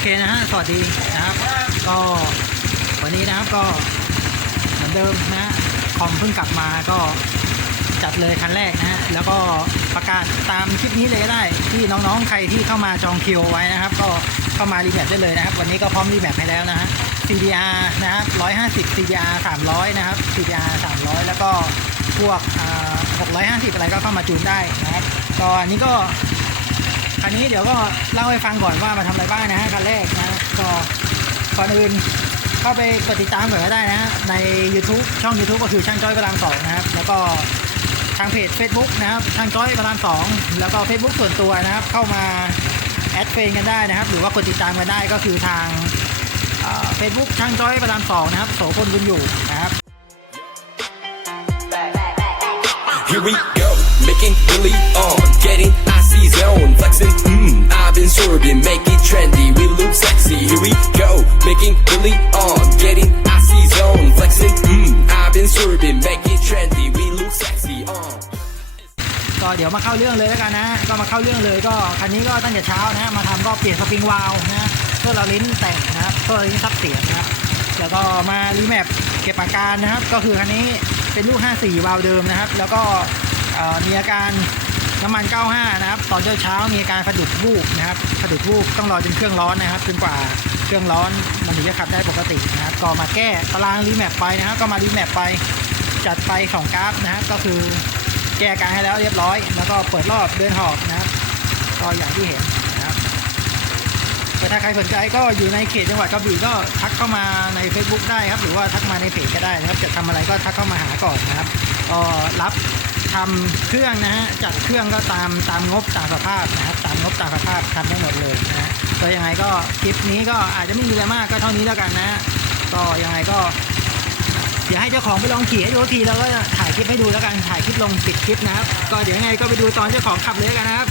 เคนะฮะ สวัสดีนะครับ ก็วันนี้นะครับก็เหมือนเดิมนะฮะคอมเพิ่งกลับมาก็จัดเลยคันแรกนะฮะ แล้วก็ประกาศตามคลิปนี้เลยก็ได้ ที่น้องๆใครที่เข้ามาจองคิวไว้นะครับ ก็เข้ามารีแมปได้เลยนะครับ วันนี้ก็พร้อมรีแมปให้แล้วนะฮะ CDR นะครับ 150 CDR 300 นะครับ CDR 300 แล้วก็พวกอ่า650 อะไรก็เข้ามาจูนได้นะครับ ก็อันนี้ก็ คันนี้เดี๋ยวก็เล่าให้ฟังก่อนว่ามาทำอะไรบ้างนะฮะคันแรกนะก็ก่อนอื่นเข้าไปกดติดตามก่อนก็ได้นะฮะใน YouTube ช่อง YouTube ก็คือช่างจ้อยพระรามสองนะครับ แล้วก็ทางเพจ Facebook นะครับช่างจ้อยพระรามสองแล้วก็ Facebook ส่วนตัวนะครับ เข้ามาแอดเฟนกันได้นะครับ หรือว่ากดติดตามกันได้ก็คือทางเฟซบุ๊กช่างจ้อยพระรามสองนะครับโสพลบุญอยู่นะครับ Here we go, making Billy on, Here we go, making Billy on, getting icy zone, flexing, mmm, I've been swerving, make it trendy, we look sexy. Uh. ก็เดี๋ยวมาเข้าเรื่องเลยแล้วกันนะ ก็มาเข้าเรื่องเลยก็คันนี้ก็ตั้งแต่เช้านะ มาทำก็เปลี่ยนสปริงวาล์วนะเพื่อเราลิ้นแต่งนะครับเพื่อลิ้นซับเสียงนะครับแล้วก็มารีแมปเก็บอาการนะครับ ก็คือคันนี้เป็นลูก 54 วาล์วเดิมนะครับ แล้วก็มีอาการ น้ำมัน 95 นะครับ ตอนเช้าๆมีอาการสะดุดวูบนะครับสะดุดวูบต้องรอจนเครื่องร้อนนะครับจนกว่าเครื่องร้อนมันถึงจะขับได้ปกตินะครับ ก็มาแก้ตารางรีแมปไปนะครับ ก็มารีแมปไปจัดไปสองกราฟนะครับ ก็คือแก้การให้แล้วเรียบร้อย แล้วก็เปิดรอบเดินหอบนะครับก็อย่างที่เห็นนะครับแต่ถ้าใครสนใจก็อยู่ในเขตจังหวัดกระบี่ก็ทักเข้ามาใน Facebook ได้ครับ หรือว่าทักมาในเพจก็ได้นะครับ จะทำอะไรก็ทักเข้ามาหาก่อนนะครับก็รับ ทำเครื่องนะฮะจัดเครื่องก็ตามตามงบตามสภาพนะครับตามงบตามสภาพทำได้หมดเลยนะฮะก็ยังไงก็คลิปนี้ก็อาจจะไม่มีอะไรมากก็เท่านี้แล้วกันนะฮะก็ยังไงก็อย่าให้เจ้าของไปลองขี่ให้ดูทีแล้วก็ถ่ายคลิปให้ดูแล้วกันถ่ายคลิปลงปิดคลิปนะครับ ก็เดี๋ยวยังไงก็ไปดูตอนเจ้าของขับเลยกันนะครับ